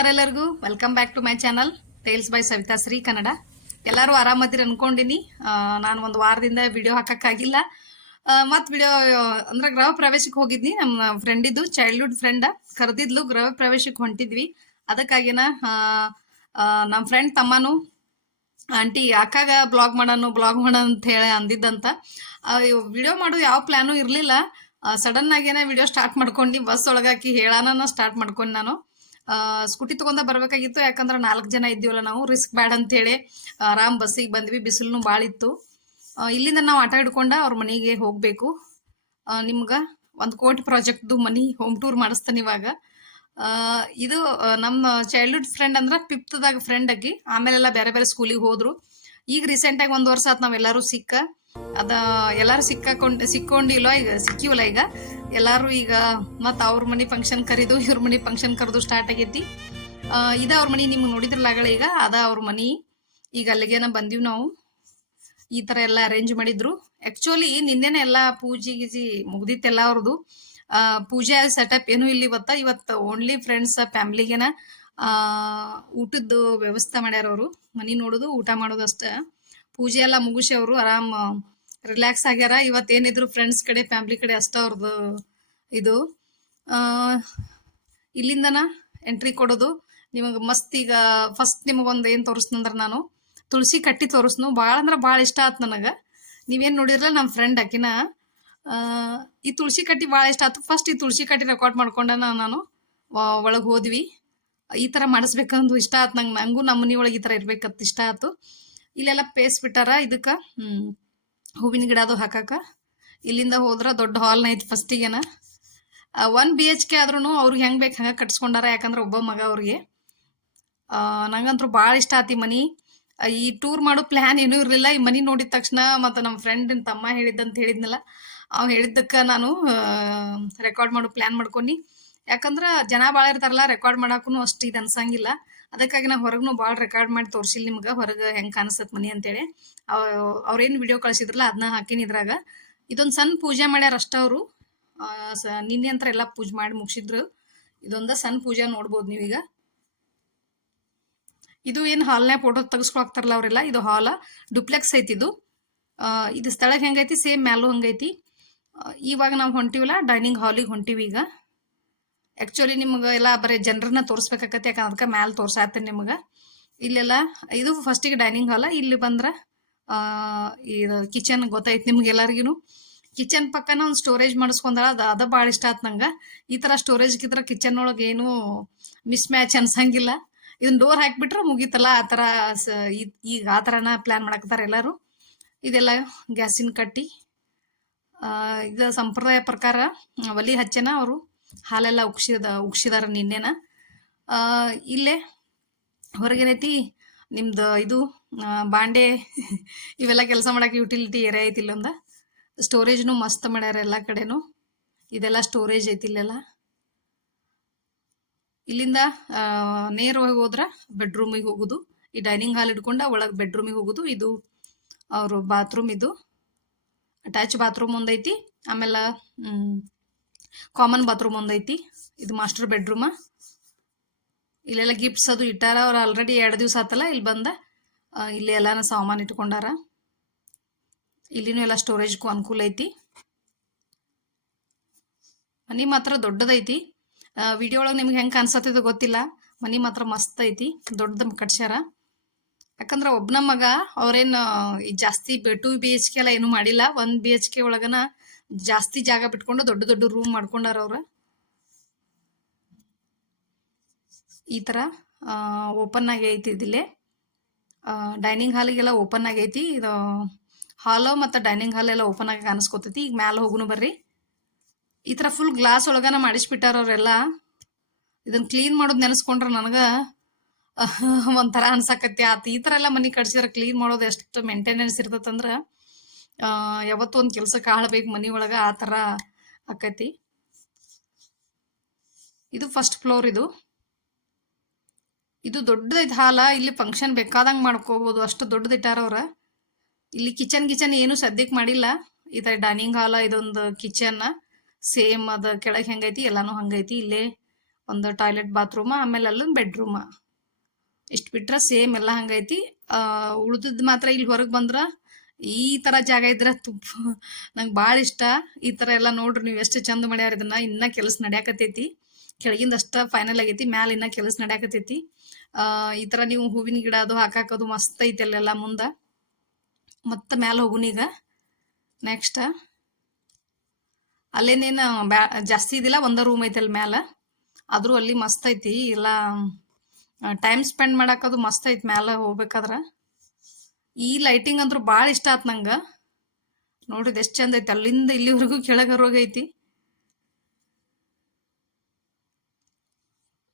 ನಮಸ್ಕಾರ ಎಲ್ಲರಿಗೂ. Welcome back to my channel tales by Savita Shri Kannada. ಎಲ್ಲರೂ ಆರಾಮದಿರಿ ಅನ್ಕೊಂಡಿನಿ. ನಾನು ಒಂದು ವಾರದಿಂದ ವಿಡಿಯೋ ಹಾಕಕ್ಕಾಗಿಲ್ಲ. ಮತ್ತು ವಿಡಿಯೋ ಅಂದ್ರೆ ಗೃಹ ಪ್ರವೇಶಕ್ಕೆ ಹೋಗಿದ್ನಿ. ನಮ್ಮ ಫ್ರೆಂಡ್ ಇದ್ದು ಚೈಲ್ಡ್ಹುಡ್ ಫ್ರೆಂಡ್ ಕರೆದಿದ್ಲು, ಗೃಹ ಪ್ರವೇಶಕ್ಕೆ ಹೊಂಟಿದ್ವಿ. ಅದಕ್ಕಾಗಿನ ನಮ್ಮ ಫ್ರೆಂಡ್ ತಮ್ಮನು ಆಂಟಿ ಅಕ್ಕಾಗ ಬ್ಲಾಗ್ ಮಾಡೋಣ ಅಂತ ಹೇಳಿ ಅಂದಿದ್ದಂತ. ವಿಡಿಯೋ ಮಾಡೋ ಯಾವ ಪ್ಲಾನು ಇರಲಿಲ್ಲ. ಸಡನ್ ಆಗೇನೆ ವಿಡಿಯೋ ಸ್ಟಾರ್ಟ್ ಮಾಡ್ಕೊಂಡು ಬಸ್ ಒಳಗಾಕಿ ಹೇಳಾನ ಸ್ಟಾರ್ಟ್ ಮಾಡ್ಕೊಂಡು ನಾನು ಸ್ಕೂಟಿ ತಗೊಂಡ ಬರ್ಬೇಕಾಗಿತ್ತು. ಯಾಕಂದ್ರೆ 4 ಜನ ಇದ್ದೀವಲ್ಲ, ನಾವು ರಿಸ್ಕ್ ಬ್ಯಾಡ್ ಅಂತ ಹೇಳಿ ಆರಾಮ್ ಬಸ್ಸಿಗೆ ಬಂದ್ವಿ. ಬಿಸಿಲು ಭಾಳ ಇತ್ತು. ಇಲ್ಲಿಂದ ನಾವು ಆಟ ಹಿಡ್ಕೊಂಡ ಅವ್ರ ಮನೆಗೆ ಹೋಗ್ಬೇಕು. ನಿಮ್ಗ 1 ಕೋಟಿ ಪ್ರಾಜೆಕ್ಟ್ದು ಮನಿ ಹೋಮ್ ಟೂರ್ ಮಾಡಿಸ್ತಾನೆ ಇವಾಗ. ಇದು ನಮ್ಮ ಚೈಲ್ಡ್ಹುಡ್ ಫ್ರೆಂಡ್ ಅಂದ್ರೆ 5th ಫ್ರೆಂಡ್ ಆಗಿ. ಆಮೇಲೆಲ್ಲ ಬೇರೆ ಬೇರೆ ಸ್ಕೂಲಿಗೆ ಹೋದ್ರು. ಈಗ ರೀಸೆಂಟಾಗಿ 1 ವರ್ಷ ಆತ್ ನಾವೆಲ್ಲರೂ ಎಲ್ಲಾರು ಸಿಕ್ಕೊಂಡಿಲ್ಲ, ಈಗ ಸಿಕ್ಕಿವಲ್ಲ. ಈಗ ಎಲ್ಲಾರು ಈಗ ಮತ್ತ ಅವ್ರ ಮನಿ ಫಂಕ್ಷನ್ ಕರೀದು ಇವ್ರ ಮನಿ ಫಂಕ್ಷನ್ ಕರೆದು ಸ್ಟಾರ್ಟ್ ಆಗೈತಿ. ಇದ ಅವ್ರ ಮನಿ, ನಿಮ್ಗೆ ನೋಡಿದ್ರಲ್ಲ ಆಗಲ್ಲ. ಈಗ ಅದ ಅವ್ರ ಮನಿ. ಈಗ ಅಲ್ಲಿಗೆನ ಬಂದೀವಿ ನಾವು. ಈ ತರ ಎಲ್ಲ ಅರೇಂಜ್ ಮಾಡಿದ್ರು. ಆಕ್ಚುಲಿ ನಿನ್ನೆನೆ ಎಲ್ಲ ಪೂಜೆ ಗೀಜಿ ಮುಗ್ದಿತ್ತೆಲ್ಲ ಅವ್ರದ್ದು. ಪೂಜೆ ಸೆಟಪ್ ಏನು ಇಲ್ಲಿ ಇವತ್ತು ಓನ್ಲಿ ಫ್ರೆಂಡ್ಸ್ ಫ್ಯಾಮಿಲಿಗೆನ ಊಟದ್ದು ವ್ಯವಸ್ಥೆ ಮಾಡ್ಯಾರ ಅವರು. ಮನಿ ನೋಡುದು ಊಟ ಮಾಡೋದು ಅಷ್ಟ. ಪೂಜೆ ಎಲ್ಲ ಮುಗಿಸಿ ಅವರು ಆರಾಮ್ ರಿಲ್ಯಾಕ್ಸ್ ಆಗ್ಯಾರ. ಇವತ್ತೇನಿದ್ರು ಫ್ರೆಂಡ್ಸ್ ಕಡೆ ಫ್ಯಾಮಿಲಿ ಕಡೆ ಅಷ್ಟ ಅವ್ರದ್ದು ಇದು. ಇಲ್ಲಿಂದನ ಎಂಟ್ರಿ ಕೊಡೋದು ನಿಮಗೆ ಮಸ್ತ್. ಈಗ ಫಸ್ಟ್ ನಿಮಗೊಂದು ಏನು ತೋರಿಸ್ನಂದ್ರೆ ನಾನು ತುಳಸಿ ಕಟ್ಟಿ ತೋರಿಸ್ನು. ಭಾಳ ಅಂದ್ರೆ ಭಾಳ ಇಷ್ಟ ಆಯ್ತು ನನಗೆ. ನೀವೇನು ನೋಡಿದ್ರಲ್ಲ ನಮ್ಮ ಫ್ರೆಂಡ್ ಆಕಿನ ಈ ತುಳಸಿ ಕಟ್ಟಿ ಭಾಳ ಇಷ್ಟ ಆಯ್ತು. ಫಸ್ಟ್ ಈ ತುಳಸಿ ಕಟ್ಟಿ ರೆಕಾರ್ಡ್ ಮಾಡ್ಕೊಂಡ ನಾನು ಒಳಗೆ ಹೋದ್ವಿ. ಈ ಥರ ಮಾಡಿಸ್ಬೇಕಂದು ಇಷ್ಟ ಆಯ್ತು ನಂಗೂ ನಮ್ಮ ಮನೆ ಒಳಗೆ ಈ ಥರ ಇರ್ಬೇಕಂತ ಇಷ್ಟ ಆಯ್ತು. ಇಲ್ಲೆಲ್ಲ ಪೇಸ್ ಬಿಟ್ಟಾರ ಇದಕ್ಕೆ ಹೂವಿನ ಗಿಡ ಅದು ಹಾಕಾಕ. ಇಲ್ಲಿಂದ ಹೋದ್ರ ದೊಡ್ಡ ಹಾಲ್ನ ಐತಿ ಫಸ್ಟಿಗೆನ. 1 BHK ಆದ್ರೂ ಅವ್ರಿಗೆ ಹೆಂಗೆ ಬೇಕು ಹಂಗೆ ಕಟ್ಸ್ಕೊಂಡಾರ. ಯಾಕಂದ್ರೆ ಒಬ್ಬ ಮಗ ಅವ್ರಿಗೆ. ನಂಗಂತೂ ಭಾಳ ಇಷ್ಟ ಆತಿ ಮನಿ. ಈ ಟೂರ್ ಮಾಡೋ ಪ್ಲ್ಯಾನ್ ಏನೂ ಇರಲಿಲ್ಲ. ಈ ಮನಿ ನೋಡಿದ ತಕ್ಷಣ ಮತ್ತು ನಮ್ಮ ಫ್ರೆಂಡಿನ ತಮ್ಮ ಹೇಳಿದ್ದಂತ ಹೇಳಿದ್ನಲ್ಲ, ಅವ್ನು ಹೇಳಿದ್ದಕ್ಕೆ ನಾನು ರೆಕಾರ್ಡ್ ಮಾಡೋ ಪ್ಲ್ಯಾನ್ ಮಾಡ್ಕೊಂಡು. ಯಾಕಂದ್ರೆ ಜನ ಭಾಳ ಇರ್ತಾರಲ್ಲ, ರೆಕಾರ್ಡ್ ಮಾಡಕ್ಕೂ ಅಷ್ಟು ಇದು ಅನ್ಸಂಗಿಲ್ಲ. ಅದಕ್ಕಾಗಿ ನಾ ಹೊರಗೂ ಭಾಳ ರೆಕಾರ್ಡ್ ಮಾಡಿ ತೋರಿಸಿಲ್ಲ ನಿಮ್ಗೆ, ಹೊರಗೆ ಹೆಂಗೆ ಕಾಣಿಸ್ತದೆ ಮನಿ ಅಂತೇಳಿ. ಅವ್ರೇನು ವಿಡಿಯೋ ಕಳಿಸಿದ್ರಲ್ಲ ಅದನ್ನ ಹಾಕಿನಿ ಇದ್ರಾಗ. ಇದೊಂದು ಸಣ್ಣ ಪೂಜೆ ಮಾಡ್ಯಾರ ಅಷ್ಟ ಅವರು. ನಿನ್ನೆ ಅಂತ ಎಲ್ಲ ಪೂಜೆ ಮಾಡಿ ಮುಗಿಸಿದ್ರು. ಇದೊಂದ ಸಣ್ಣ ಪೂಜೆ ನೋಡ್ಬೋದು ನೀವೀಗ. ಇದು ಏನು ಹಾಲ್ನ್ಯಾಗ ಫೋಟೋ ತೆಗೆಸ್ಕೊಳಕ್ತಾರಲ್ಲ ಅವರೆಲ್ಲ, ಇದು ಹಾಲ್ ಡುಪ್ಲೆಕ್ಸ್ ಐತಿ ಇದು. ಇದು ಸ್ಥಳ ಹೆಂಗೈತಿ ಸೇಮ್ ಮ್ಯಾಲೂ ಹಂಗೈತಿ. ಇವಾಗ ನಾವು ಹೊಂಟಿವಲ್ಲ ಡೈನಿಂಗ್ ಹಾಲಿಗೆ ಹೊಂಟಿವಿ ಈಗ. ಆ್ಯಕ್ಚುಲಿ ನಿಮ್ಗೆ ಎಲ್ಲ ಬರೀ ಜನರನ್ನ ತೋರಿಸ್ಬೇಕಾಗತ್ತೆ. ಯಾಕಂದ್ರೆ ಅದಕ್ಕೆ ಮ್ಯಾಲೆ ತೋರ್ಸಾತೀನಿ ನಿಮ್ಗೆ. ಇಲ್ಲೆಲ್ಲ ಇದು ಫಸ್ಟಿಗೆ ಡೈನಿಂಗ್ ಹಾಲ. ಇಲ್ಲಿ ಬಂದ್ರೆ ಇದು ಕಿಚನ್ ಗೊತ್ತೈತಿ ನಿಮ್ಗೆಲ್ಲರಿಗೂ. ಕಿಚನ್ ಪಕ್ಕನ ಒಂದು ಸ್ಟೋರೇಜ್ ಮಾಡಿಸ್ಕೊಂಡಾಳ. ಅದು ಭಾಳ ಇಷ್ಟ ಆಯ್ತು ನಂಗೆ. ಈ ಥರ ಸ್ಟೋರೇಜ್ಗಿದ್ರೆ ಕಿಚನ್ ಒಳಗೆ ಏನು ಮಿಸ್ ಮ್ಯಾಚ್ ಅನ್ಸಂಗಿಲ್ಲ. ಇದನ್ನ ಡೋರ್ ಹಾಕಿಬಿಟ್ರೆ ಮುಗೀತಲ್ಲ. ಆ ಥರ ಈಗ ಆ ಥರನ ಪ್ಲ್ಯಾನ್ ಮಾಡಾಕತ್ತಾರೆ ಎಲ್ಲರೂ. ಇದೆಲ್ಲ ಗ್ಯಾಸಿನ ಕಟ್ಟಿ. ಇದು ಸಂಪ್ರದಾಯ ಪ್ರಕಾರ ಒಲಿ ಹಚ್ಚನ ಅವರು ಹಾಲೆಲ್ಲ ಉಗ್ಸಿದಾರ ನಿನ್ನೆನ. ಇಲ್ಲೇ ಹೊರಗೇನೈತಿ ನಿಮ್ದು ಇದು ಬಾಂಡೆ ಇವೆಲ್ಲ ಕೆಲಸ ಮಾಡಕ್ಕೆ ಯುಟಿಲಿಟಿ ಏರಿಯಾ ಐತಿ. ಇಲ್ಲೊಂದು ಸ್ಟೋರೇಜ್ನು ಮಸ್ತ್ ಮಾಡ್ಯಾರ ಎಲ್ಲ ಕಡೆನೂ. ಇದೆಲ್ಲ ಸ್ಟೋರೇಜ್ ಐತಿ ಇಲ್ಲೆಲ್ಲ. ಇಲ್ಲಿಂದ ನೇರವಾಗಿ ಹೋದ್ರೆ ಬೆಡ್ರೂಮಿಗೆ ಹೋಗೋದು. ಈ ಡೈನಿಂಗ್ ಹಾಲ್ ಹಿಡ್ಕೊಂಡ ಒಳಗೆ ಬೆಡ್ರೂಮಿಗೆ ಹೋಗೋದು. ಇದು ಅವರು ಬಾತ್ರೂಮ್. ಇದು ಅಟ್ಯಾಚ್ ಬಾತ್ರೂಮ್ ಒಂದೈತಿ. ಆಮೇಲೆ ಕಾಮನ್ ಬಾತ್ರೂಮ್ ಒಂದೈತಿ. ಇದು ಮಾಸ್ಟರ್ ಬೆಡ್ರೂಮ. ಇಲ್ಲೆಲ್ಲ ಗಿಫ್ಟ್ಸ್ ಅದು ಇಟ್ಟಾರ. ಅವ್ರು ಆಲ್ರೆಡಿ 2 ದಿವಸ ಆತಲ್ಲ ಇಲ್ಲಿ ಬಂದ. ಇಲ್ಲಿ ಎಲ್ಲಾನ ಸಾಮಾನು ಇಟ್ಕೊಂಡಾರ. ಇಲ್ಲಿನೂ ಎಲ್ಲ ಸ್ಟೋರೇಜ್ಗೂ ಅನುಕೂಲ ಐತಿ. ಮನಿ ಮಾತ್ರ ದೊಡ್ಡದೈತಿ. ವಿಡಿಯೋ ಒಳಗೆ ನಿಮ್ಗೆ ಹೆಂಗೆ ಕಾಣಿಸತ್ತಿದೆ ಗೊತ್ತಿಲ್ಲ. ಮನಿ ಮಾತ್ರ ಮಸ್ತ್ ಐತಿ, ದೊಡ್ಡದ ಕಟ್ಸ್ಯಾರ. ಯಾಕಂದ್ರೆ ಒಬ್ಬನ ಮಗ ಅವ್ರೇನು ಜಾಸ್ತಿ 2 BHK ಎಲ್ಲ ಏನು ಮಾಡಿಲ್ಲ. 1 BHK ಒಳಗನ ಜಾಸ್ತಿ ಜಾಗ ಬಿಟ್ಕೊಂಡು ದೊಡ್ಡ ದೊಡ್ಡ ರೂಮ್ ಮಾಡ್ಕೊಂಡಾರ ಅವ್ರ. ಈ ಥರ ಓಪನ್ ಆಗಿ ಐತಿ ಇದಿಲ್ಲೇ. ಡೈನಿಂಗ್ ಹಾಲಿಗೆಲ್ಲ ಓಪನ್ ಆಗೈತಿ. ಇದು ಹಾಲು ಮತ್ತು ಡೈನಿಂಗ್ ಹಾಲ್ ಎಲ್ಲ ಓಪನ್ ಆಗಿ ಕಾಣಿಸ್ಕೊತೈತಿ. ಈಗ ಮ್ಯಾಲೆ ಹೋಗುನು ಬರ್ರಿ. ಈ ಥರ ಫುಲ್ ಗ್ಲಾಸ್ ಒಳಗನ ಮಾಡಿಸ್ಬಿಟ್ಟಾರ ಅವರೆಲ್ಲ. ಇದನ್ನ ಕ್ಲೀನ್ ಮಾಡೋದು ನೆನೆಸ್ಕೊಂಡ್ರೆ ನನಗೆ ಒಂಥರ ಅನ್ಸಕತ್ತಿ ಆತು. ಈ ಥರ ಎಲ್ಲ ಮನೆ ಕಟ್ಸಿದ್ರೆ ಕ್ಲೀನ್ ಮಾಡೋದು ಎಷ್ಟು ಮೇಂಟೆನೆನ್ಸ್ ಇರ್ತದಂದ್ರೆ ಯಾವತ್ತೂ ಒಂದು ಕೆಲಸಕ್ಕೆ ಆಳ್ಬೇಕು ಮನೆ ಒಳಗೆ. ಆ ಥರ ಆಕೈತಿ. ಇದು ಫಸ್ಟ್ ಫ್ಲೋರ್. ಇದು ದೊಡ್ಡದೈತಿ ಹಾಲ. ಇಲ್ಲಿ ಫಂಕ್ಷನ್ ಬೇಕಾದಂಗೆ ಮಾಡ್ಕೋಬೋದು, ಅಷ್ಟು ದೊಡ್ಡದಿಟ್ಟಾರ ಅವ್ರ. ಇಲ್ಲಿ ಕಿಚನ್ ಏನು ಸದ್ಯಕ್ಕೆ ಮಾಡಿಲ್ಲ. ಈ ಥರ ಡೈನಿಂಗ್ ಹಾಲ, ಇದೊಂದು ಕಿಚನ್ ಸೇಮ್. ಅದು ಕೆಳಗೆ ಹೆಂಗೈತಿ ಎಲ್ಲಾನು ಹಂಗೈತಿ. ಇಲ್ಲೇ ಒಂದು ಟಾಯ್ಲೆಟ್ ಬಾತ್ರೂಮ್, ಆಮೇಲೆ ಅಲ್ಲೊಂದು ಬೆಡ್ರೂಮ್. ಇಷ್ಟು ಬಿಟ್ರೆ ಸೇಮ್ ಎಲ್ಲ ಹಂಗೈತಿ. ಉಳ್ದದ್ದು ಮಾತ್ರ ಇಲ್ಲಿ ಹೊರಗೆ ಬಂದ್ರೆ ಈ ಥರ ಜಾಗ ಇದ್ರೆ ನಂಗೆ ಭಾಳ ಇಷ್ಟ. ಈ ಥರ ಎಲ್ಲ ನೋಡ್ರಿ ನೀವು ಎಷ್ಟು ಚಂದ ಮಾಡ್ಯಾರ ಇದನ್ನ. ಇನ್ನೂ ಕೆಲಸ ನಡ್ಯಾಕತ್ತೈತಿ. ಕೆಳಗಿಂದ ಅಷ್ಟ ಫೈನಲ್ ಆಗೈತಿ, ಮ್ಯಾಲ ಇನ್ನ ಕೆಲಸ ನಡ್ಯಾಕತ್ತೈತಿ. ಈ ಥರ ನೀವು ಹೂವಿನ ಗಿಡ ಅದು ಹಾಕಾಕೋದು ಮಸ್ತ್ ಐತಿ ಅಲ್ಲೆಲ್ಲ ಮುಂದೆ. ಮತ್ತೆ ಮ್ಯಾಲೆ ಹೋಗುನೀಗ. ನೆಕ್ಸ್ಟ್ ಅಲ್ಲೇನೇನು ಜಾಸ್ತಿ ಇದಿಲ್ಲ, ಒಂದ ರೂಮ್ ಐತಿ ಅಲ್ಲಿ ಮ್ಯಾಲ. ಆದ್ರೂ ಅಲ್ಲಿ ಮಸ್ತ್ ಐತಿ ಎಲ್ಲ. ಟೈಮ್ ಸ್ಪೆಂಡ್ ಮಾಡಾಕದು ಮಸ್ತ್ ಐತಿ ಮ್ಯಾಲ ಹೋಗ್ಬೇಕಾದ್ರ. ಈ ಲೈಟಿಂಗ್ ಅಂದ್ರೂ ಭಾಳ ಇಷ್ಟ ಆತ್ ನಂಗೆ. ನೋಡ್ರಿ ಎಷ್ಟು ಚಂದ ಐತಿ, ಅಲ್ಲಿಂದ ಇಲ್ಲಿವರೆಗೂ ಕೆಳಗರೋಗೈತಿ.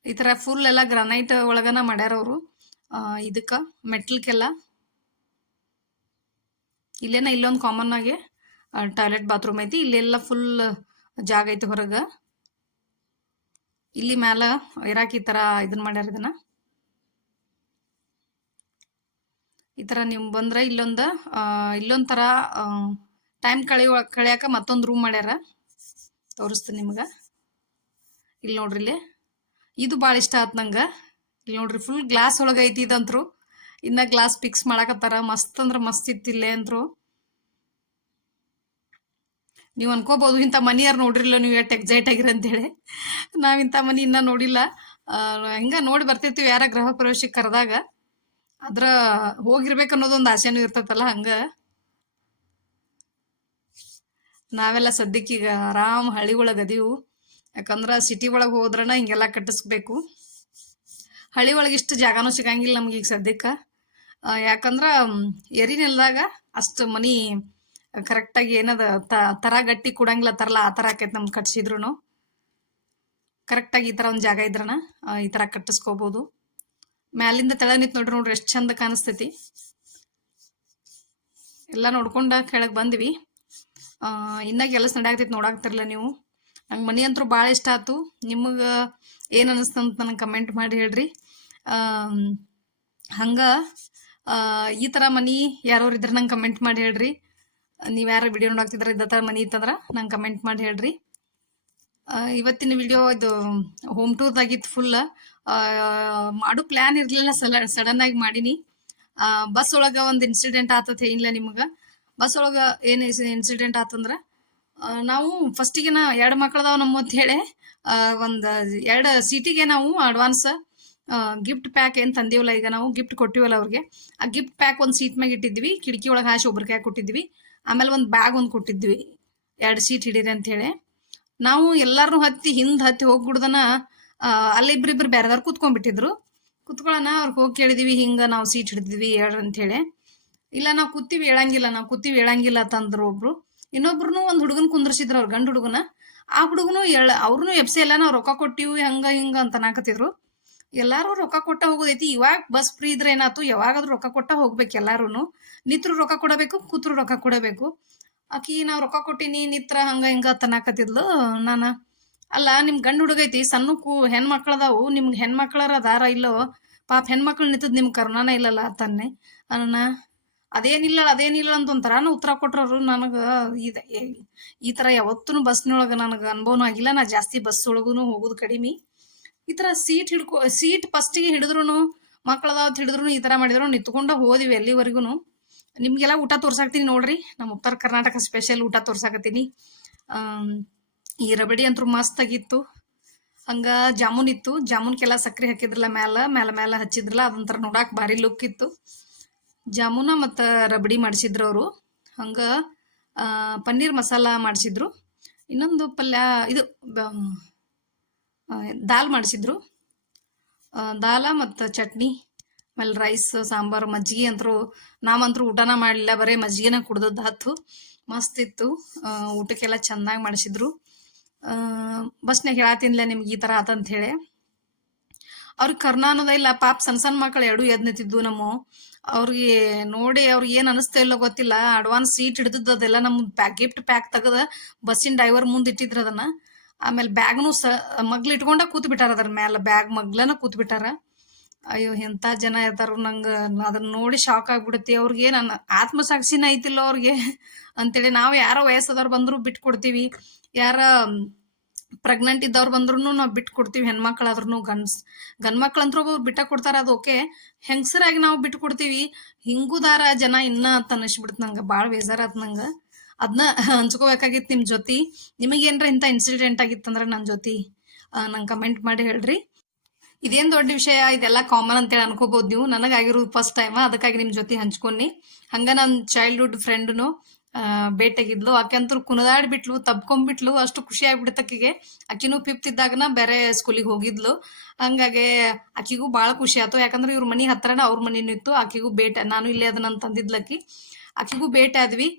ಈ ಥರ ಫುಲ್ ಎಲ್ಲ ಗ್ರಾನೈಟ್ ಒಳಗನ ಮಾಡ್ಯಾರ ಅವರು. ಇದಕ್ಕೆ ಮೆಟ್ಲ್ಕೆಲ್ಲ ಇಲ್ಲೇನ ಇಲ್ಲೊಂದು ಕಾಮನ್ ಆಗಿ ಟಾಯ್ಲೆಟ್ ಬಾತ್ರೂಮ್ ಐತಿ. ಇಲ್ಲೆಲ್ಲ ಫುಲ್ ಜಾಗ ಐತಿ ಹೊರಗೆ. ಇಲ್ಲಿ ಮ್ಯಾಲ ಇರಾಕ್ ಈ ಥರ ಇದನ್ನ ಮಾಡ್ಯಾರ. ಈ ಥರ ನೀವು ಬಂದ್ರೆ ಇಲ್ಲೊಂದು ಥರ ಟೈಮ್ ಕಳಿಯಾಕ ಮತ್ತೊಂದು ರೂಮ್ ಮಾಡ್ಯಾರ. ತೋರಿಸ್ತೀನಿ ನಿಮ್ಗೆ. ಇಲ್ಲಿ ನೋಡ್ರಿ, ಇಲ್ಲಿ ಇದು ಭಾಳ ಇಷ್ಟ ಆಯ್ತು ನಂಗೆ. ಇಲ್ಲಿ ನೋಡ್ರಿ ಫುಲ್ ಗ್ಲಾಸ್ ಒಳಗೆ ಐತಿ ಇದಂತ್ರು. ಇನ್ನ ಗ್ಲಾಸ್ ಫಿಕ್ಸ್ ಮಾಡಾಕತ್ತಾರ. ಮಸ್ತ್ ಅಂದ್ರೆ ಮಸ್ತ್ ಇತ್ತಿಲ್ಲೇ ಅಂತ್ರು. ನೀವು ಅನ್ಕೋಬಹುದು ಇಂಥ ಮನಿಯಾರು ನೋಡ್ರಿಲ್ಲ ನೀವು ಎಷ್ಟು ಎಕ್ಸೈಟ್ ಆಗಿರ ಅಂತೇಳಿ. ನಾವ್ ಇಂಥ ಮನಿ ಇನ್ನ ನೋಡಿಲ್ಲ. ಹೆಂಗ ನೋಡಿ ಬರ್ತಿರ್ತೀವಿ ಯಾರ ಗೃಹ ಪ್ರವೇಶಕ್ಕೆ ಕರೆದಾಗ. ಅದ್ರ ಹೋಗಿರ್ಬೇಕು ಅನ್ನೋದೊಂದು ಆಸೆನೂ ಇರ್ತೈತಲ್ಲ ಹಂಗ. ನಾವೆಲ್ಲ ಸದ್ಯಕ್ಕೀಗ ಆರಾಮ್ ಹಳ್ಳಿ ಒಳಗೆ ಅದೀವು. ಯಾಕಂದ್ರೆ ಸಿಟಿ ಒಳಗೆ ಹೋದ್ರನ ಹಿಂಗೆಲ್ಲ ಕಟ್ಟಿಸ್ಬೇಕು. ಹಳ್ಳಿ ಒಳಗೆ ಇಷ್ಟು ಜಾಗನೂ ಸಿಗಂಗಿಲ್ಲ ನಮ್ಗೆ ಈಗ ಸದ್ಯಕ್ಕೆ. ಯಾಕಂದ್ರೆ ಎರಿನೆಲ್ದಾಗ ಅಷ್ಟು ಮನಿ ಕರೆಕ್ಟಾಗಿ ಏನದ ತರ ಗಟ್ಟಿ ಕೊಡಂಗಿಲ್ಲ ತರಲ್ಲ. ಆ ಥರ ಆಕೈತೆ ನಮ್ಗೆ ಕಟ್ಸಿದ್ರು. ಕರೆಕ್ಟಾಗಿ ಈ ಥರ ಒಂದು ಜಾಗ ಇದ್ರನ ಈ ಥರ ಕಟ್ಟಿಸ್ಕೋಬೋದು. ಮ್ಯಾಲಿಂದ ತೆಳ ನಿಂತು ನೋಡ್ರಿ ಎಷ್ಟು ಚಂದ ಕಾಣಿಸ್ತೈತಿ. ಎಲ್ಲ ನೋಡ್ಕೊಂಡ ಕೆಳಗೆ ಬಂದ್ವಿ. ಇನ್ನ ಕೆಲಸ ನಡೆಯಾಗ್ತೈತಿ, ನೋಡಾಕ್ತಿರ್ಲ ನೀವು. ನಂಗೆ ಮನಿ ಅಂತೂ ಭಾಳ ಇಷ್ಟ ಆಯ್ತು. ನಿಮಗೆ ಏನು ಅನ್ನಿಸ್ತಂತ ನನಗೆ ಕಮೆಂಟ್ ಮಾಡಿ ಹೇಳ್ರಿ. ಹಂಗೆ ಈ ಥರ ಮನಿ ಯಾರು ಇದ್ರೆ ನಂಗೆ ಕಮೆಂಟ್ ಮಾಡಿ ಹೇಳ್ರಿ. ನೀವು ಯಾರು ವಿಡಿಯೋ ನೋಡಾಕ್ತಿದ್ರೆ ಇದ್ದ ಥರ ಮನಿ ಇತ್ತಂದ್ರೆ ನಂಗೆ ಕಮೆಂಟ್ ಮಾಡಿ ಹೇಳ್ರಿ. ಇವತ್ತಿನ ವಿಡಿಯೋ ಇದು ಹೋಮ್ ಟೂರ್ದಾಗಿತ್ತು ಫುಲ್. ಮಾಡೋ ಪ್ಲ್ಯಾನ್ ಇರಲಿಲ್ಲ, ಸಡನ್ ಆಗಿ ಮಾಡೀನಿ. ಬಸ್ ಒಳಗೆ ಒಂದು ಇನ್ಸಿಡೆಂಟ್ ಆತತ್ ಏನಿಲ್ಲ ನಿಮ್ಗೆ. ಬಸ್ ಒಳಗೆ ಏನು ಇನ್ಸಿಡೆಂಟ್ ಆತಂದ್ರೆ, ನಾವು ಫಸ್ಟಿಗೆ 2 ಮಕ್ಕಳದಾವ ನಮ್ಮ ಅಂತ ಹೇಳಿ ಒಂದು 2 ಸೀಟಿಗೆ ನಾವು ಅಡ್ವಾನ್ಸ್ ಗಿಫ್ಟ್ ಪ್ಯಾಕ್ ಏನು ತಂದೀವಲ್ಲ, ಈಗ ನಾವು ಗಿಫ್ಟ್ ಕೊಟ್ಟಿವಲ್ಲ ಅವ್ರಿಗೆ, ಆ ಗಿಫ್ಟ್ ಪ್ಯಾಕ್ ಒಂದು ಸೀಟ್ ಮ್ಯಾಗ ಇಟ್ಟಿದ್ವಿ. ಕಿಟಕಿ ಒಳಗೆ ಹಾಸಿ ಒಬ್ರಿಗೆ ಕೈ ಕೊಟ್ಟಿದ್ವಿ. ಆಮೇಲೆ ಒಂದು ಬ್ಯಾಗ್ ಒಂದು ಕೊಟ್ಟಿದ್ವಿ, 2 ಸೀಟ್ ಹಿಡೀರಿ ಅಂತ ಹೇಳಿ. ನಾವು ಎಲ್ಲಾರು ಹಿಂದ್ ಹತ್ತಿ ಹೋಗ್ಬಿಡ್ದನ ಅಲ್ಲಿ ಇಬ್ರಿಬ್ರು ಬೇರೆದವ್ರು ಕೂತ್ಕೊಂಡ್ಬಿಟ್ಟಿದ್ರು. ಕುತ್ಕೊಳ್ಳೋಣ ಅವ್ರಿಗೆ ಹೋಗಿ ಕೇಳಿದೀವಿ, ಹಿಂಗ ನಾವು ಸೀಟ್ ಹಿಡಿದಿದ್ವಿ ಹೇಳ್ರಿ ಅಂತ ಹೇಳಿ. ಇಲ್ಲ ನಾವು ಕೂತೀವಿ ಹೇಳಂಗಿಲ್ಲ ಅಂತಂದ್ರು ಒಬ್ರು. ಇನ್ನೊಬ್ರು ಒಂದು ಹುಡುಗನ್ ಕುಂದ್ರಸಿದ್ರು, ಅವ್ರ ಗಂಡು ಹುಡುಗನ. ಆ ಹುಡುಗನು ಅವ್ರನ್ನು ಎಬ್ಸಿ ಎಲ್ಲ ನಾವು ರೊಕ್ಕ ಕೊಟ್ಟಿವಿ ಹಂಗ ಹಿಂಗ ಅಂತ ನಾಕತಿದ್ರು. ಎಲ್ಲಾರು ರೊಕ್ಕ ಕೊಟ್ಟ ಹೋಗೋದೈತಿ. ಇವಾಗ ಬಸ್ ಫ್ರೀ ಇದ್ರೆ ಏನಾಯ್ತು, ಯಾವಾಗಾದ್ರೂ ರೊಕ್ಕ ಕೊಟ್ಟ ಹೋಗ್ಬೇಕು. ಎಲ್ಲಾರು ನಿತ್ರು ರೊಕ್ಕ ಕೊಡಬೇಕು, ಕೂತ್ರು ರೊಕ್ಕ ಕೊಡಬೇಕು. ಆಕಿ ನಾವು ರೊಕ್ಕ ಕೊಟ್ಟಿನಿ ನಿತ್ರ ಹಂಗ ಹಿಂಗ ತನ್ನಾಕತಿದ್ಲು. ನಾನು ಅಲ್ಲ ನಿಮ್ ಗಂಡು ಹುಡುಗೈತಿ, ಸಣ್ಣಕ್ಕೂ ಹೆಣ್ಮಕ್ಳದಾವು, ನಿಮ್ಗೆ ಹೆಣ್ಮಕ್ಳರ ಅದಾರ ಇಲ್ಲೋ ಪಾಪ ಹೆಣ್ಮಕ್ಳು ನಿಂತದ್ ನಿಮ್ಗೆ ಕರುಣಾನ ಇಲ್ಲಲ್ಲ ತನ್ನೆ. ಅದೇನಿಲ್ಲ ಅಂತೊಂಥರಾನು ಉತ್ತರ ಕೊಟ್ರವ್ರು. ನನಗೆ ಈ ಥರ ಯಾವತ್ತೂ ಬಸ್ನೊಳಗೆ ನನಗೆ ಅನುಭವನೂ ಆಗಿಲ್ಲ. ನಾ ಜಾಸ್ತಿ ಬಸ್ ಒಳಗೂ ಹೋಗೋದು ಕಡಿಮೆ. ಈ ಥರ ಸೀಟ್ ಫಸ್ಟಿಗೆ ಹಿಡಿದ್ರು ಮಕ್ಳದಾವತ್ ಹಿಡಿದ್ರು ಈ ಥರ ಮಾಡಿದ್ರು. ನಿಂತ್ಕೊಂಡ ಹೋದಿವಿ ಎಲ್ಲಿವರೆಗೂ. ನಿಮ್ಗೆಲ್ಲ ಊಟ ತೋರ್ಸಾಕ್ತೀನಿ ನೋಡ್ರಿ. ನಮ್ಮ ಉತ್ತರ ಕರ್ನಾಟಕ ಸ್ಪೆಷಲ್ ಊಟ ತೋರ್ಸಾಕತ್ತೀನಿ. ಈ ರಬಡಿ ಅಂತೂ ಮಸ್ತ್ ಆಗಿತ್ತು. ಹಂಗ ಜಾಮೂನ್ ಇತ್ತು, ಜಾಮೂನ್ಗೆಲ್ಲ ಸಕ್ಕರೆ ಹಾಕಿದ್ರಲ್ಲ ಮ್ಯಾಲ ಹಚ್ಚಿದ್ರಲ್ಲ, ಅದೊಂಥರ ನೋಡಾಕ್ ಭಾರಿ ಲುಕ್ ಇತ್ತು. ಜಾಮೂನ ಮತ್ತು ರಬಡಿ ಮಾಡಿಸಿದ್ರು ಅವರು. ಹಂಗ ಪನ್ನೀರ್ ಮಸಾಲ ಮಾಡಿಸಿದ್ರು. ಇನ್ನೊಂದು ಪಲ್ಯ ಇದು ದಾಲ್ ಮಾಡಿಸಿದ್ರು. ದಾಲ ಮತ್ತು ಚಟ್ನಿ, ಆಮೇಲೆ ರೈಸ್, ಸಾಂಬಾರು, ಮಜ್ಜಿಗೆ. ನಾವಂತರೂ ಊಟನ ಮಾಡಲಿಲ್ಲ, ಬರೀ ಮಜ್ಜಿಗೆನ ಕುಡ್ದದ್ದು ಹತ್ತು. ಮಸ್ತ್ ಇತ್ತು. ಊಟಕ್ಕೆಲ್ಲ ಚೆನ್ನಾಗಿ ಮಾಡಿಸಿದ್ರು. ಬಸ್ನಾಗ ಹೇಳತ್ತೀನಿಲ್ಲ ನಿಮ್ಗೆ ಈ ಥರ ಆತಂತ ಹೇಳಿ. ಅವ್ರಿಗೆ ಕರ್ನಾ ಅನ್ನೋದ ಇಲ್ಲ ಪಾಪ. ಸಣ್ಣ ಮಕ್ಕಳು 2 ಎದ್ದು ನಿಂತಿದ್ವು. ಅವ್ರಿಗೆ ನೋಡಿ ಅವ್ರಿಗೆ ಏನು ಅನಿಸ್ತಾ ಇಲ್ಲೋ ಗೊತ್ತಿಲ್ಲ. ಅಡ್ವಾನ್ಸ್ ಸೀಟ್ ಹಿಡಿದದ್ದೆಲ್ಲ ನಮ್ಮ ಗಿಫ್ಟ್ ಪ್ಯಾಕ್ ತೆಗೆದ ಬಸ್ಸಿನ ಡ್ರೈವರ್ ಮುಂದೆ ಇಟ್ಟಿದ್ರು ಅದನ್ನ. ಆಮೇಲೆ ಬ್ಯಾಗ್ನು ಮಗ್ಲು ಇಟ್ಕೊಂಡ ಕೂತ್ ಬಿಟ್ಟಾರ, ಅದ್ರ ಮೇಲೆ ಬ್ಯಾಗ್ ಮಗ್ಲನ ಕೂತ್ ಬಿಟ್ಟಾರ. ಅಯ್ಯೋ ಎಂಥ ಜನ ಇರ್ತಾರ. ನಂಗೆ ಅದನ್ನ ನೋಡಿ ಶಾಕ್ ಆಗ್ಬಿಡುತ್ತೆ. ಅವ್ರಿಗೆ ನನ್ನ ಆತ್ಮಸಾಕ್ಷಿನ ಐತಿಲ್ಲ ಅವ್ರಿಗೆ ಅಂತೇಳಿ. ನಾವು ಯಾರೋ ವಯಸ್ಸದವ್ರು ಬಂದ್ರು ಬಿಟ್ಟು ಕೊಡ್ತೀವಿ, ಯಾರ ಪ್ರೆಗ್ನೆಂಟ್ ಇದ್ದವ್ರು ಬಂದ್ರು ನಾವು ಬಿಟ್ಟು ಕೊಡ್ತೀವಿ, ಹೆಣ್ಮಕ್ಳಾದ್ರೂ ಗಂಡ್ ಮಕ್ಳಂತ್ರು ಬಿಟ್ಟ ಕೊಡ್ತಾರ, ಅದು ಓಕೆ. ಹೆಂಗಸರಾಗಿ ನಾವು ಬಿಟ್ಟು ಕೊಡ್ತೀವಿ, ಹಿಂಗುದಾರ ಜನ ಇನ್ನ ಅಂತ ಅನಿಸ್ಬಿಡ್ತು ನಂಗೆ. ಭಾಳ ಬೇಜಾರಾತ್ ನಂಗೆ. ಅದನ್ನ ಹಂಚ್ಕೋಬೇಕಾಗಿತ್ತು ನಿಮ್ಮ ಜೊತೆ. ನಿಮಗೇನ್ರ ಇಂಥ ಇನ್ಸಿಡೆಂಟ್ ಆಗಿತ್ತಂದ್ರೆ ನನ್ನ ಜೊತೆ ನಂಗೆ ಕಮೆಂಟ್ ಮಾಡಿ ಹೇಳ್ರಿ. ಇದೇನ್ ದೊಡ್ಡ ವಿಷಯ, ಇದೆಲ್ಲ ಕಾಮನ್ ಅಂತೇಳಿ ಅನ್ಕೋಬಹುದು ನೀವು. ನನಗಾಗಿರೋದು ಫಸ್ಟ್ ಟೈಮ್, ಅದಕ್ಕಾಗಿ ನಿಮ್ ಜೊತೆ ಹಂಚ್ಕೊನಿ. ಹಂಗ ನನ್ನ ಚೈಲ್ಡ್ಹುಡ್ ಫ್ರೆಂಡ್ನು ಭೇಟಿಯಾಗಿದ್ಲು. ಆಕೆ ಅಂತೂ ಕುಣದಾಡ್ಬಿಟ್ಲು, ತಬ್ಕೊಂಡ್ಬಿಟ್ಲು, ಅಷ್ಟು ಖುಷಿ ಆಗ್ಬಿಡ್ತು ಆಕಿಗೆ. ಆಕಿನೂ 5th ಇದ್ದಾಗನ ಬೇರೆ ಸ್ಕೂಲಿಗೆ ಹೋಗಿದ್ಲು. ಹಂಗಾಗಿ ಆಕಿಗೂ ಭಾಳ ಖುಷಿ ಆಯ್ತು, ಯಾಕಂದ್ರೆ ಇವ್ರ ಮನಿ ಹತ್ರನ ಅವ್ರ ಮನಿನೂ ಇತ್ತು. ಆಕಿಗೂ ಭೇಟಿ, ನಾನು ಇಲ್ಲೇ ಅದನ್ನ ತಂದಿದ್ಲಕ್ಕಿ, ಆಕಿಗೂ ಭೇಟಿ ಆದ್ವಿ.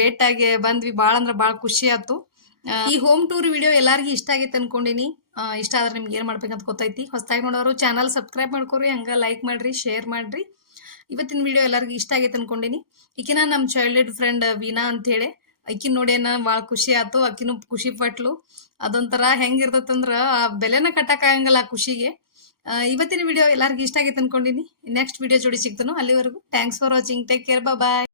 ಭೇಟಿಯಾಗಿ ಬಂದ್ವಿ, ಭಾಳ ಅಂದ್ರೆ ಭಾಳ ಖುಷಿ ಆಯ್ತು. ಈ ಹೋಮ್ ಟೂರ್ ವಿಡಿಯೋ ಎಲ್ಲರಿಗೂ ಇಷ್ಟ ಆಗೈತೆ ಅನ್ಕೊಂಡಿನಿ. ಇಷ್ಟ ಆದ್ರೆ ನಿಮ್ಗೆ ಏನ್ ಮಾಡ್ಬೇಕಂತ ಗೊತ್ತೈತಿ. ಹೊಸದಾಗಿ ನೋಡೋರು ಚಾನಲ್ ಸಬ್ಸ್ಕ್ರೈಬ್ ಮಾಡ್ಕೊರಿ, ಹಂಗ ಲೈಕ್ ಮಾಡ್ರಿ, ಶೇರ್ ಮಾಡ್ರಿ. ಇವತ್ತಿನ ವಿಡಿಯೋ ಎಲ್ಲರಿಗೂ ಇಷ್ಟ ಆಗೈತೆ ಅನ್ಕೊಂಡಿನಿ. ಈಕಿನ ನಮ್ಮ ಚೈಲ್ಡ್ಹುಡ್ ಫ್ರೆಂಡ್ ವೀಣಾ ಅಂತ ಹೇಳಿ, ಆಕಿನ ನೋಡೇನ ಭಾಳ ಖುಷಿ ಆಯ್ತು. ಆಕಿನೂ ಖುಷಿ ಪಟ್ಲು. ಅದೊಂಥರ ಹೆಂಗಿರ್ತೈತಂದ್ರ ಆ ಬೆಲೆನ ಕಟ್ಟಕ್ಕಾಗಂಗಿಲ್ಲ ಆ ಖುಷಿಗೆ. ಇವತ್ತಿನ ವಿಡಿಯೋ ಎಲ್ಲರಿಗೂ ಇಷ್ಟ ಆಗೈತೆ ಅನ್ಕೊಂಡಿನಿ. ನೆಕ್ಸ್ಟ್ ವಿಡಿಯೋ ಜೋಡಿ ಸಿಗ್ತಾನೋ, ಅಲ್ಲಿವರೆಗೂ thanks for watching. Take care, bye.